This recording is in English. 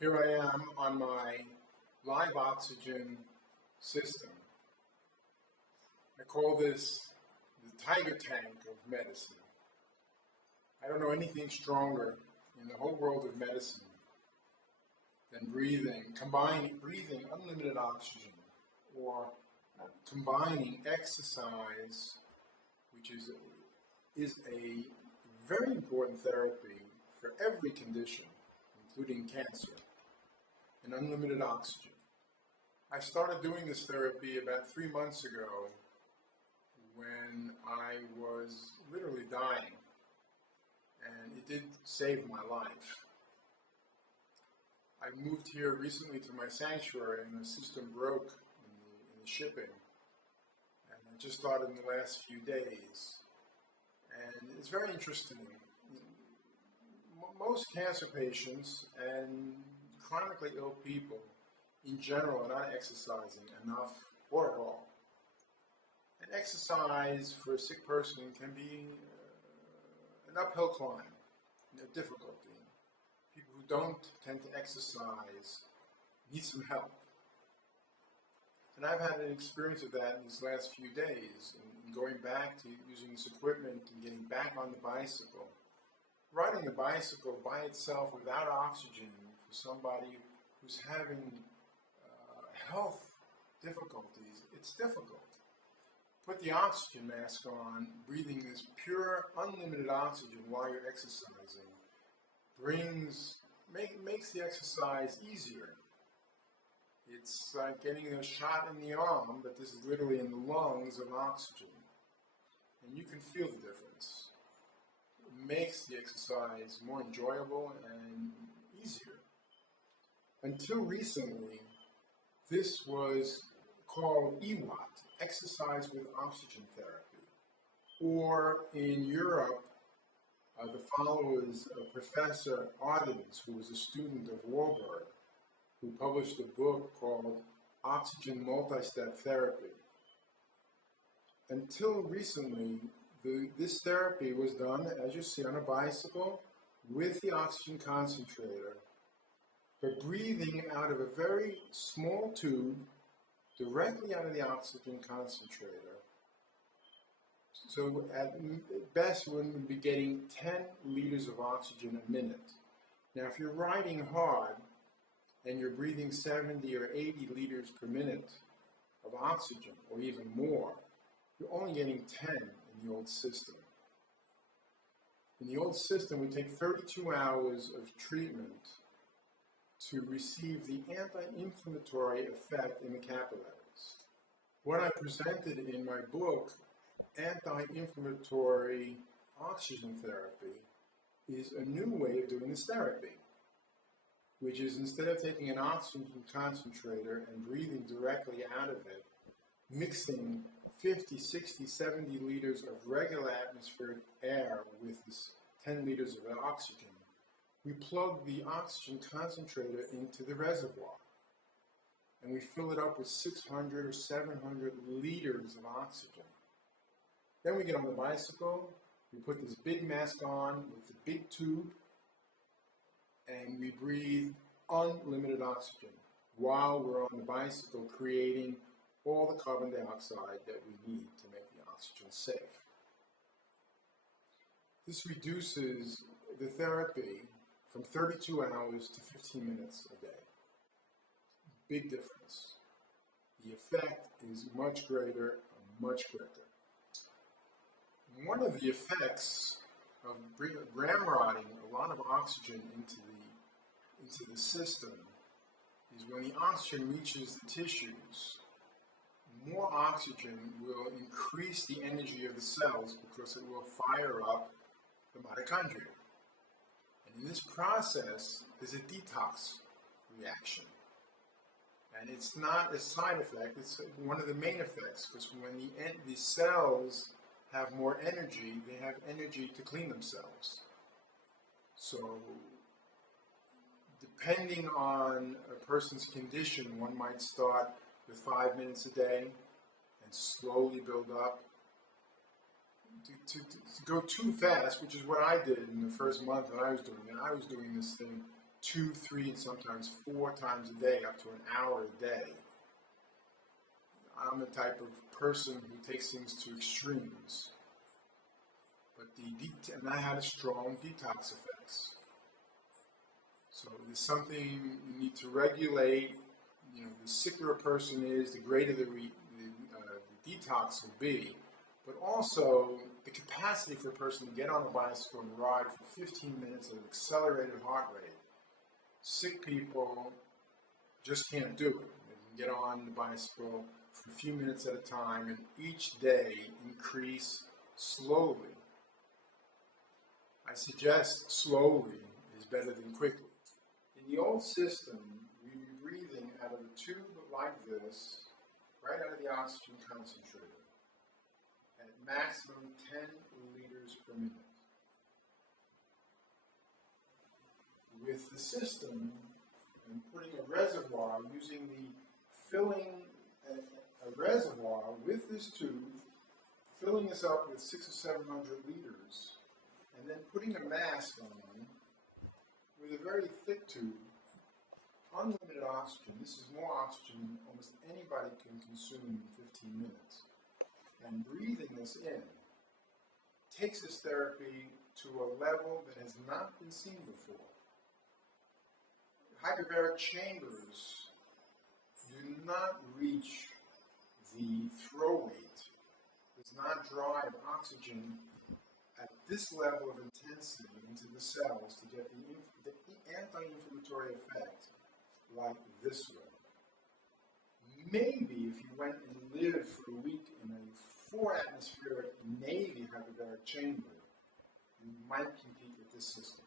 Here I am on my live oxygen system. I call this the tiger tank of medicine. I don't know anything stronger in the whole world of medicine than combining unlimited oxygen, or combining exercise, which is a very important therapy for every condition, including cancer, and unlimited oxygen. I started doing this therapy about 3 months ago when I was literally dying, and it did save my life. I moved here recently to my sanctuary, and the system broke in the shipping, and I just started in the last few days. And it's very interesting. Most cancer patients and chronically ill people in general are not exercising enough or at all. And exercise for a sick person can be an uphill climb, a difficulty. People who don't tend to exercise need some help. And I've had an experience of that in these last few days, in going back to using this equipment and getting back on the bicycle. Riding the bicycle by itself without oxygen for somebody who's having health difficulties, it's difficult. Put the oxygen mask on, breathing this pure, unlimited oxygen while you're exercising makes the exercise easier. It's like getting a shot in the arm, but this is literally in the lungs of oxygen. And you can feel the difference. It makes the exercise more enjoyable and easier. Until recently, this was called EWAT, exercise with oxygen therapy. Or in Europe, the followers of Professor Ardens, who was a student of Warburg, who published a book called Oxygen Multi-Step Therapy. Until recently, this therapy was done, as you see, on a bicycle with the oxygen concentrator, but breathing out of a very small tube directly out of the oxygen concentrator. So at best, we would be getting 10 liters of oxygen a minute. Now, if you're riding hard and you're breathing 70 or 80 liters per minute of oxygen, or even more, you're only getting 10 in the old system. In the old system, we take 32 hours of treatment to receive the anti-inflammatory effect in the capillaries. What I presented in my book, Anti-Inflammatory Oxygen Therapy, is a new way of doing this therapy, which is instead of taking an oxygen concentrator and breathing directly out of it, mixing 50, 60, 70 liters of regular atmospheric air with this 10 liters of oxygen, we plug the oxygen concentrator into the reservoir, and we fill it up with 600 or 700 liters of oxygen. Then we get on the bicycle, we put this big mask on with the big tube, and we breathe unlimited oxygen while we're on the bicycle, creating all the carbon dioxide that we need to make the oxygen safe. This reduces the therapy from 32 hours to 15 minutes a day. Big difference. The effect is much greater and much quicker. One of the effects of ramrodding a lot of oxygen into the system is when the oxygen reaches the tissues, more oxygen will increase the energy of the cells because it will fire up the mitochondria. And in this process, there's a detox reaction. And it's not a side effect, it's one of the main effects, because when the cells have more energy, they have energy to clean themselves. So, depending on a person's condition, one might start with 5 minutes a day and slowly build up. To go too fast, which is what I did in the first month that I was doing it. I was doing this thing 2, 3, and sometimes 4 times a day, up to an hour a day. I'm the type of person who takes things to extremes. But and I had a strong detox effects. So there's something you need to regulate. You know, the sicker a person is, the greater the detox will be. But also the capacity for a person to get on a bicycle and ride for 15 minutes at an accelerated heart rate. Sick people just can't do it. They can get on the bicycle for a few minutes at a time and each day increase slowly. I suggest slowly is better than quickly. In the old system, we were breathing out of a tube like this, right out of the oxygen concentrator, at maximum 10 liters per minute. With the system, and putting a reservoir, using filling a reservoir with this tube, filling this up with 600 or 700 liters, and then putting a mask on with a very thick tube, unlimited oxygen. This is more oxygen than almost anybody can consume in 15 minutes. And breathing this in takes this therapy to a level that has not been seen before. Hyperbaric chambers do not reach the throw weight, does not drive oxygen at this level of intensity into the cells to get the anti-inflammatory effect like this way. Maybe if you went and lived for a week in a 4-atmospheric Navy hyperbaric chamber, you might compete with this system.